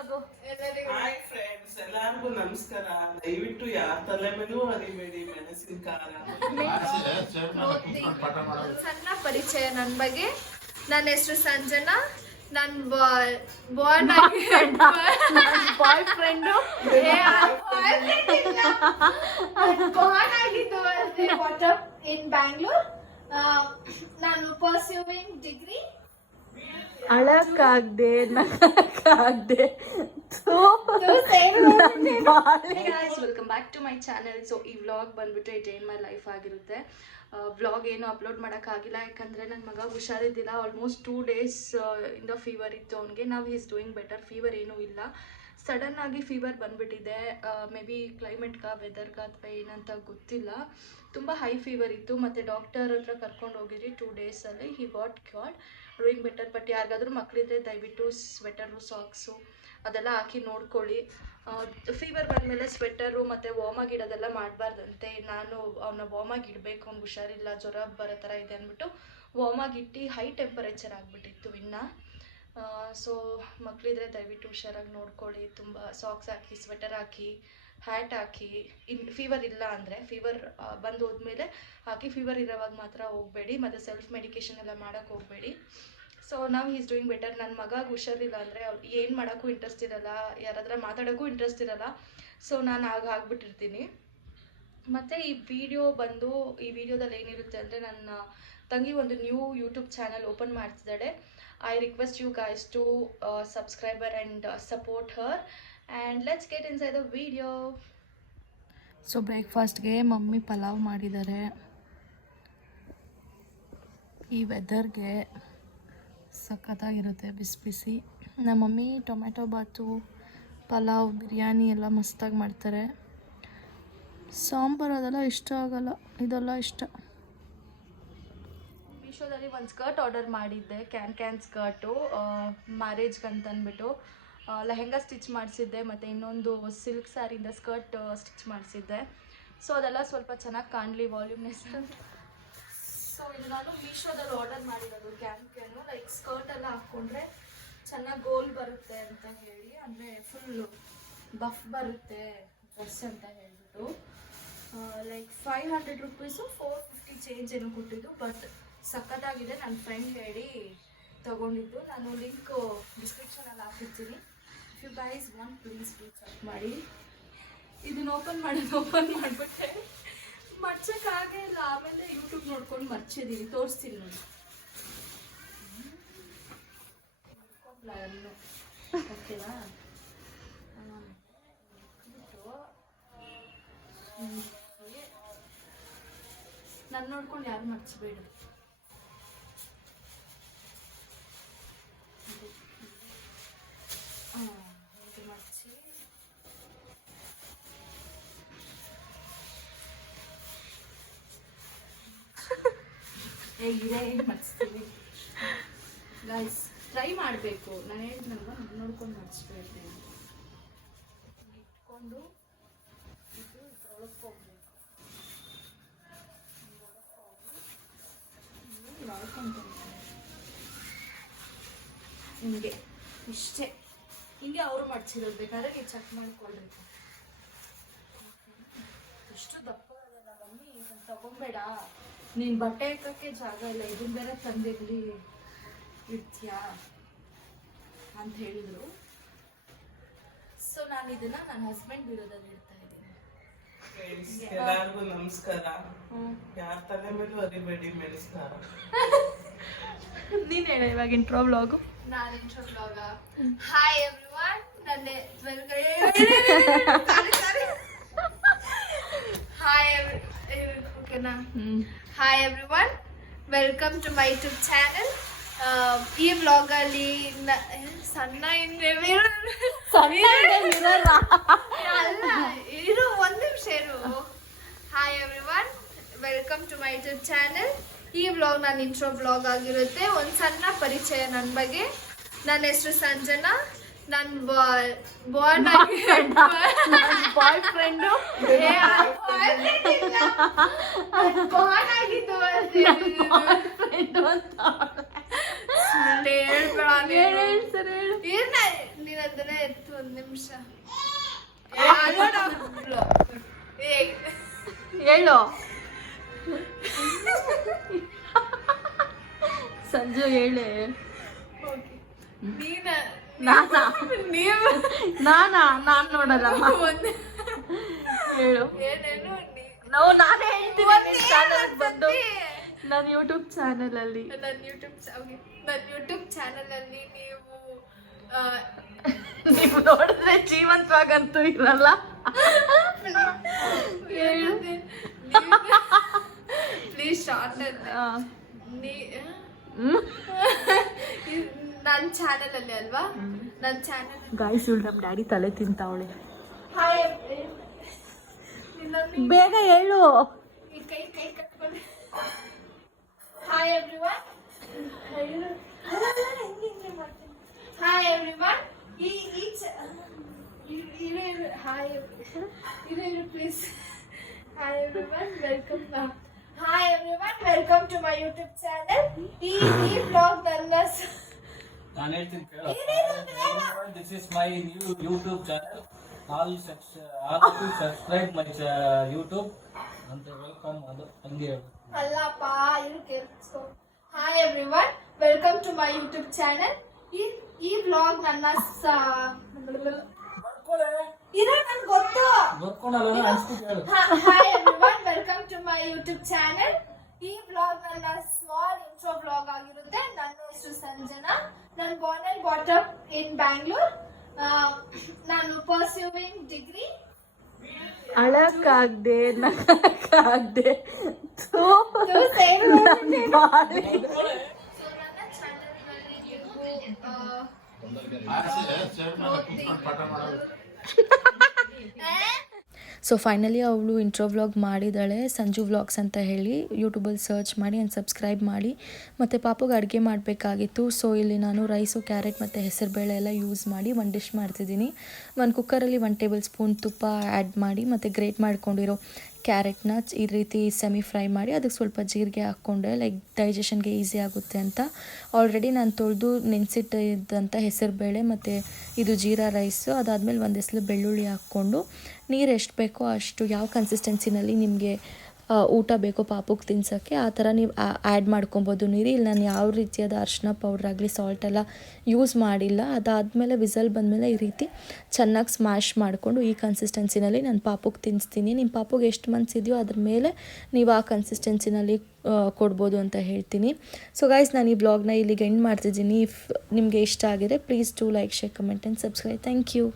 ಅದು. Hi friends, ಎಲ್ಲರಿಗೂ ನಮಸ್ಕಾರ. ದಯವಿಟ್ಟು ಯಾರ ತಲೆ ಮೇಲೂ ಹರಿಬೇಡಿ ಮೆಣಸಿನ ಖಾರ. ಸಣ್ಣ ಪರಿಚಯ ನನ್ನ ಬಗ್ಗೆ. ನನ್ನ ಹೆಸರು ಸಂಜನಾ. ನನ್ನ ಬಾಯ್ ಫ್ರೆಂಡು ಇನ್ ಬ್ಯಾಂಗ್ಳೂರ್. ನಾನು ಪರ್ಸ್ಯೂವಿಂಗ್ ಡಿಗ್ರಿ. ಅಳಕ್ಕಾಗ್ದೆ welcome back to my channel. So ಈ ವ್ಲಾಗ್ ಬಂದ್ಬಿಟ್ಟು ಡೇ ಇನ್ ಮೈ ಲೈಫ್ ಆಗಿರುತ್ತೆ. ವ್ಲಾಗ್ ಏನು ಅಪ್ಲೋಡ್ ಮಾಡೋಕ್ಕಾಗಿಲ್ಲ, ಯಾಕಂದರೆ ನನ್ನ ಮಗ ಹುಷಾರಿದ್ದಿಲ್ಲ. ಆಲ್ಮೋಸ್ಟ್ 2 days ಇಂದ ಫೀವರ್ ಇತ್ತು ಅವನಿಗೆ. ನಾವು ಈಸ್ ಡೂಯಿಂಗ್ ಬೆಟರ್. ಫೀವರ್ ಏನೂ ಇಲ್ಲ, ಸಡನ್ ಆಗಿ ಫೀವರ್ ಬಂದ್ಬಿಟ್ಟಿದೆ. ಮೇ ಬಿ ಕ್ಲೈಮೇಟ್ಗ ವೆದರ್ಗ ಅಥವಾ ಏನಂತ ಗೊತ್ತಿಲ್ಲ. ತುಂಬ ಹೈ ಫೀವರ್ ಇತ್ತು. ಮತ್ತು ಡಾಕ್ಟರ್ ಹತ್ರ ಕರ್ಕೊಂಡು ಹೋಗಿದ್ವಿ 2 days he got cured, doing better. But ಯಾರಿಗಾದ್ರೂ ಮಕ್ಕಳಿದ್ರೆ ದಯವಿಟ್ಟು ಸ್ವೆಟರು, ಸಾಕ್ಸು ಅದೆಲ್ಲ ಹಾಕಿ ನೋಡ್ಕೊಳ್ಳಿ. ಫೀವರ್ ಬಂದಮೇಲೆ ಸ್ವೆಟರು ಮತ್ತು ವಾರ್ಮಾಗಿ ಇಡೋದೆಲ್ಲ ಮಾಡಬಾರ್ದಂತೆ. ನಾನು ಅವನ್ನ ವಾರ್ಮಾಗಿ ಇಡಬೇಕು, ಅವ್ನಿಗೆ ಹುಷಾರಿಲ್ಲ, ಜ್ವರ ಬರೋ ಥರ ಇದೆ ಅಂದ್ಬಿಟ್ಟು ವಾರ್ಮಾಗಿ ಇಟ್ಟು ಹೈ ಟೆಂಪರೇಚರ್ ಆಗಿಬಿಟ್ಟಿತ್ತು ಇನ್ನು. ಸೊ ಮಕ್ಕಳಿದ್ರೆ ದಯವಿಟ್ಟು ಹುಷಾರಾಗಿ ನೋಡ್ಕೊಳ್ಳಿ. ತುಂಬ ಸಾಕ್ಸ್ ಹಾಕಿ, ಸ್ವೆಟರ್ ಹಾಕಿ, ಹ್ಯಾಟ್ ಹಾಕಿ. ಫೀವರ್ ಇಲ್ಲ ಅಂದರೆ, ಫೀವರ್ ಬಂದು ಹೋದ್ಮೇಲೆ ಹಾಕಿ, ಫೀವರ್ ಇರೋವಾಗ ಮಾತ್ರ ಹೋಗಬೇಡಿ. ಮತ್ತು ಸೆಲ್ಫ್ ಮೆಡಿಕೇಷನ್ ಎಲ್ಲ ಮಾಡೋಕ್ಕೆ ಹೋಗಬೇಡಿ. ಸೊ ನಾವು ಈಸ್ ಡೂಯಿಂಗ್ ಬೆಟರ್. ನನ್ನ ಮಗ ಹುಷಾರಿಲ್ಲ ಅಂದರೆ ಅವ್ರು ಏನು ಮಾಡೋಕ್ಕೂ ಇಂಟ್ರೆಸ್ಟ್ ಇರೋಲ್ಲ, ಯಾರಾದ್ರೂ ಮಾತಾಡೋಕ್ಕೂ ಇಂಟ್ರೆಸ್ಟ್ ಇರೋಲ್ಲ. ಸೊ ನಾನು ಆಗ್ಬಿಟ್ಟಿರ್ತೀನಿ. ಮತ್ತು ಈ ವಿಡಿಯೋದಲ್ಲಿ ಏನಿರುತ್ತೆ ಅಂದರೆ, ನನ್ನ ತಂಗಿ ಒಂದು ನ್ಯೂ ಯೂಟ್ಯೂಬ್ ಚಾನಲ್ ಓಪನ್ ಮಾಡ್ತಿದ್ದಾಳೆ. I request you guys to subscriber and support her. And let's get inside the video. So ಬ್ರೇಕ್ಫಾಸ್ಟ್ಗೆ ಮಮ್ಮಿ ಪಲಾವ್ ಮಾಡಿದ್ದಾರೆ. ಈ ವೆದರ್ಗೆ ಸಖತ್ತಾಗಿರುತ್ತೆ, ಬಿಸಿ ಬಿಸಿ. ನಮ್ಮ ಮಮ್ಮಿ ಟೊಮೆಟೊ ಬಾತು, ಪಲಾವ್, ಬಿರಿಯಾನಿ ಎಲ್ಲ ಮಸ್ತಾಗಿ ಮಾಡ್ತಾರೆ. ಸಾಂಬಾರು ಅದೆಲ್ಲ ಇಷ್ಟ ಆಗಲ್ಲ, ಇದೆಲ್ಲ ಇಷ್ಟ. ಮೀಶೋದಲ್ಲಿ ಒಂದು ಸ್ಕರ್ಟ್ ಆರ್ಡರ್ ಮಾಡಿದ್ದೆ, ಕ್ಯಾನ್ ಸ್ಕರ್ಟು, ಮ್ಯಾರೇಜ್ಗೆ ಅಂತಂದ್ಬಿಟ್ಟು. ಲೆಹೆಂಗಾ ಸ್ಟಿಚ್ ಮಾಡಿಸಿದ್ದೆ, ಮತ್ತು ಇನ್ನೊಂದು ಸಿಲ್ಕ್ ಸ್ಯಾರಿಯಿಂದ ಸ್ಕರ್ಟ್ ಸ್ಟಿಚ್ ಮಾಡಿಸಿದ್ದೆ. ಸೊ ಅದೆಲ್ಲ ಸ್ವಲ್ಪ ಚೆನ್ನಾಗಿ ಕಾಣಲಿ, ವಾಲ್ಯೂಮ್ನೆಸ್. ಸೊ ಇದು ನಾನು ಮೀಶೋದಲ್ಲಿ ಆರ್ಡರ್ ಮಾಡಿರೋದು ಕ್ಯಾನು. ಲೈಕ್ ಸ್ಕರ್ಟ್ ಎಲ್ಲ ಹಾಕ್ಕೊಂಡ್ರೆ ಚೆನ್ನಾಗಿ ಗೋಲ್ ಬರುತ್ತೆ ಅಂತ ಹೇಳಿ, ಅಂದರೆ ಫುಲ್ಲು ಬಫ್ ಬರುತ್ತೆ ಡ್ರೆಸ್ ಅಂತ ಹೇಳ್ಬಿಟ್ಟು. ಲೈಕ್ 500 rupees, 450 ಚೇಂಜ್ ಏನೋ ಕೊಟ್ಟಿದ್ದು. ಬಟ್ ಸಖತ್ತಾಗಿದೆ. ನನ್ನ ಫ್ರೆಂಡ್ ಹೇಳಿ ತೊಗೊಂಡಿದ್ದು. ನಾನು ಲಿಂಕ್ ಡಿಸ್ಕ್ರಿಪ್ಷನಲ್ಲಿ ಹಾಕಿರ್ತೀನಿ. If you guys want please do check ಮಾಡಿ. ಇದನ್ನು ಓಪನ್ ಮಾಡಿಬಿಟ್ಟೆ, ಮರ್ಚಕ್ಕಾಗೇ ಇಲ್ಲ. ಆಮೇಲೆ ಯೂಟ್ಯೂಬ್ ನೋಡ್ಕೊಂಡು ಮರ್ಚಿದ್ದೀನಿ, ತೋರಿಸ್ತೀನಿ ನೋಡಿ. ಓಕೆನಾ? ನಾನು ನೋಡ್ಕೊಂಡು ಯಾರು ಮರ್ಚಬೇಡ. ಮರ್ಚಿ ಹೇಗೆ ಮರ್ಚ್ತೀವಿ ಗೈಸ್. ಟ್ರೈ ಮಾಡಬೇಕು. ನಾನು ಹೇಳಿದ್ನಲ್ವ, ನೋಡ್ಕೊಂಡು ಮರ್ಚ್ಬಿಡ್ತೀನಿ. ಇಟ್ಕೊಂಡು ಇದು ತೊಳ್ಕೊಬೇಕು. ಹಿಂಗೆ ಇಷ್ಟೇ, ಹಿಂಗೆ ಅವರು ಮಡ್ಚಿರೋದು. ಬೇಕಾದ್ರೆ ನೀವು ಚೆಕ್ ಮಾಡ್ಕೊಳ್ರಿ. ಎಷ್ಟು ದಪ್ಪ ಅಲ್ಲ ಮಮ್ಮಿ, ಇದನ್ನು ತಗೊಂಬೇಡ, ನೀನು ಬಟ್ಟೆ ಹಾಕೋಕ್ಕೆ ಜಾಗ ಇಲ್ಲ, ಇದನ್ನ ಬೇರೆ ತಂದಿರಲಿ ಇಡ್ತೀಯಾ ಅಂತ ಹೇಳಿದರು. ಸೊ ನಾನು ಇದನ್ನ ನನ್ನ ಹಸ್ಬೆಂಡ್ ವಿರೋಧದಲ್ಲಿ ಇಡ್ತಾ ಇದ್ದೀನಿ. ಎಲ್ಲರಿಗೂ ನಮಸ್ಕಾರ. ಯಾರ ತಲೆ ಮೇಲೂ ಹರಿಬೇಡಿ ಮೆಣಸಿನ ಖಾರ. ನೀನು ಹೇಳ ಇವಾಗ ಇಂಟ್ರೋ ವ್ಲಾಗು. ನಾನು ಇಂಟ್ರೋ ವ್ಲಾಗ. ಹಾಯ್ ಎವ್ರಿವನ್, ನನ್ನ ಓಕೆನಾ? Hi everyone, welcome to my YouTube channel. ಈ ವ್ಲಾಗಲ್ಲಿ ಸಣ್ಣ ಇರು, ಒಂದು ನಿಮಿಷ ಇರು. Hi everyone, welcome to my YouTube channel. ಈ ವ್ಲಾಗ್ ನನ್ನ ಇಂಟ್ರೋ ವ್ಲಾಗ್ ಆಗಿರುತ್ತೆ. ಒಂದು ಸಣ್ಣ ಪರಿಚಯ ನನ್ನ ಬಗ್ಗೆ. ನನ್ನ ಹೆಸರು ಸಂಜನಾ. ನನ್ನ ಬಾಯ್ ಫ್ರೆಂಡು ನೀನು ನೀನಂದ್ರೆ ಎತ್ತು 1 ನಿಮಿಷ ಹೇಳು ಸಂಜು ಹೇಳೆ. ನಾನ್ ನೋಡಲ್ಲ ಹೇಳು. ನಾನೇ ಹೇಳ್ತೀನಿ ಬಂದು ನನ್ನ ಯೂಟ್ಯೂಬ್ ಚಾನಲ್ ಅಲ್ಲಿ ನೀವು ನೋಡಿದ್ರೆ ಜೀವಂತವಾಗಂತೂ ಇರಲ್ಲ. ಹೇಳು ಪ್ಲೀಸ್ ಶಾರ್ಟ್ ನನ್ನ ಚಾನಲ್ ಅಲ್ಲಿ ಅಲ್ವಾ, ನನ್ನ ಚಾನಲ್ ಗಾಯ್ಸ್ ಇವಳು ನಮ್ಮ ಡ್ಯಾಡಿ ತಲೆ ತಿಂತಾವಳೆ. ಹಾಯ್ ಬೇಗ ಹೇಳು. ಕೈ ಕಟ್ಕೊಂಡು hi everyone. Hi everyone. Hi please. Hi everyone, welcome. Hi everyone, welcome to my YouTube channel. ಈ ಬ್ಲಾಗ್ ನನ್ನ ನಾನು ಹೇಳ್ತೀನಿ ಕೇಳು. This is my new YouTube channel. All subscribe my YouTube ಅಂತ ವೆಲ್ಕಮ್. ಅದು ಹಂಗೆ ಹೇಳು. ಅಲ್ಲಪ್ಪ ಇರು ಕೇಳಿಸ್ಕೊ. Hi everyone, welcome to my YouTube channel. ಈ ಬ್ಲಾಗ್ ನನ್ನ ಇದು ನನ್ಗೆ ಗೊತ್ತು. Hi everyone, welcome to my YouTube channel. ಈ ಬ್ಲಾಗ್ ನನ್ನ ಸ್ಮಾಲ್ ಇಂಟ್ರೋ ಬ್ಲಾಗ್ ಆಗಿರುತ್ತೆ. ನನ್ನ ಹೆಸರು ಸಂಜನಾ. ನಾನು born and brought up in Bangalore. ನಾನು ಪರ್ಸ್ಯೂವಿಂಗ್ ಡಿಗ್ರಿ. ಅಳಕ್ಕಾಗ್ದೆ ನಗಕ್ಕಾಗ್ದೆ ಸೊ ಫೈನಲಿ ಅವಳು ಇಂಟ್ರೋ ವ್ಲಾಗ್ ಮಾಡಿದ್ದಾಳೆ, ಸಂಜು ವ್ಲಾಗ್ಸ್ ಅಂತ ಹೇಳಿ. ಯೂಟ್ಯೂಬಲ್ಲಿ ಸರ್ಚ್ ಮಾಡಿ ಆ್ಯಂಡ್ ಸಬ್ಸ್ಕ್ರೈಬ್ ಮಾಡಿ. ಮತ್ತು ಪಾಪುಗೆ ಅಡುಗೆ ಮಾಡಬೇಕಾಗಿತ್ತು. ಸೊ ಇಲ್ಲಿ ನಾನು ರೈಸು, ಕ್ಯಾರೆಟ್ ಮತ್ತು ಹೆಸರುಬೇಳೆ ಎಲ್ಲ ಯೂಸ್ ಮಾಡಿ ಒಂದು ಡಿಶ್ ಮಾಡ್ತಿದ್ದೀನಿ. ಒಂದು ಕುಕ್ಕರಲ್ಲಿ 1 ಟೇಬಲ್ ಸ್ಪೂನ್ ತುಪ್ಪ ಆ್ಯಡ್ ಮಾಡಿ ಮತ್ತು ಗ್ರೇಟ್ ಮಾಡ್ಕೊಂಡಿರೋ ಕ್ಯಾರೆಟ್ನ ಈ ರೀತಿ ಸೆಮಿ ಫ್ರೈ ಮಾಡಿ ಅದಕ್ಕೆ ಸ್ವಲ್ಪ ಜೀರಿಗೆ ಹಾಕ್ಕೊಂಡೆ, ಲೈಕ್ ಡೈಜೆಷನ್ಗೆ ಈಸಿ ಆಗುತ್ತೆ ಅಂತ. ಆಲ್ರೆಡಿ ನಾನು ತೊಳೆದು ನೆನೆಸಿಟ್ಟಿದ್ದಂಥ ಹೆಸರುಬೇಳೆ ಮತ್ತು ಇದು ಜೀರಾ ರೈಸು. ಅದಾದಮೇಲೆ 1 ಎಸಳು ಬೆಳ್ಳುಳ್ಳಿ ಹಾಕ್ಕೊಂಡು ನೀರು ಎಷ್ಟು ಬೇಕೋ ಅಷ್ಟು, ಯಾವ ಕನ್ಸಿಸ್ಟೆನ್ಸಿನಲ್ಲಿ ನಿಮಗೆ ಊಟ ಬೇಕೋ ಪಾಪುಗೆ ತಿನ್ಸೋಕ್ಕೆ ಆ ಥರ ನೀವು ಆ್ಯಡ್ ಮಾಡ್ಕೊಬೋದು ನೀರು. ಇಲ್ಲಿ ನಾನು ಯಾವ ರೀತಿಯಾದ ಅರಿಶಿನ ಪೌಡ್ರ್ ಆಗಲಿ ಸಾಲ್ಟ್ ಎಲ್ಲ ಯೂಸ್ ಮಾಡಿಲ್ಲ. ಅದಾದಮೇಲೆ ವಿಸಲ್ ಬಂದಮೇಲೆ ಈ ರೀತಿ ಚೆನ್ನಾಗಿ ಸ್ಮ್ಯಾಶ್ ಮಾಡಿಕೊಂಡು ಈ ಕನ್ಸಿಸ್ಟೆನ್ಸಿನಲ್ಲಿ ನಾನು ಪಾಪುಗೆ ತಿನ್ನಿಸ್ತೀನಿ. ನಿಮ್ಮ ಪಾಪುಗೆ ಎಷ್ಟು ಮಂತ್ಸ್ ಇದೆಯೋ ಅದ್ರ ಮೇಲೆ ನೀವು ಆ ಕನ್ಸಿಸ್ಟೆನ್ಸಿನಲ್ಲಿ ಕೊಡ್ಬೋದು ಅಂತ ಹೇಳ್ತೀನಿ. ಸೊ ಗೈಸ್, ನಾನು ಈ ಬ್ಲಾಗ್ನ ಇಲ್ಲಿಗೆ ಎಂಡ್ ಮಾಡ್ತಿದ್ದೀನಿ. ಇಫ್ ನಿಮಗೆ ಇಷ್ಟ ಆಗಿದೆ please to like, share, comment and subscribe. Thank you.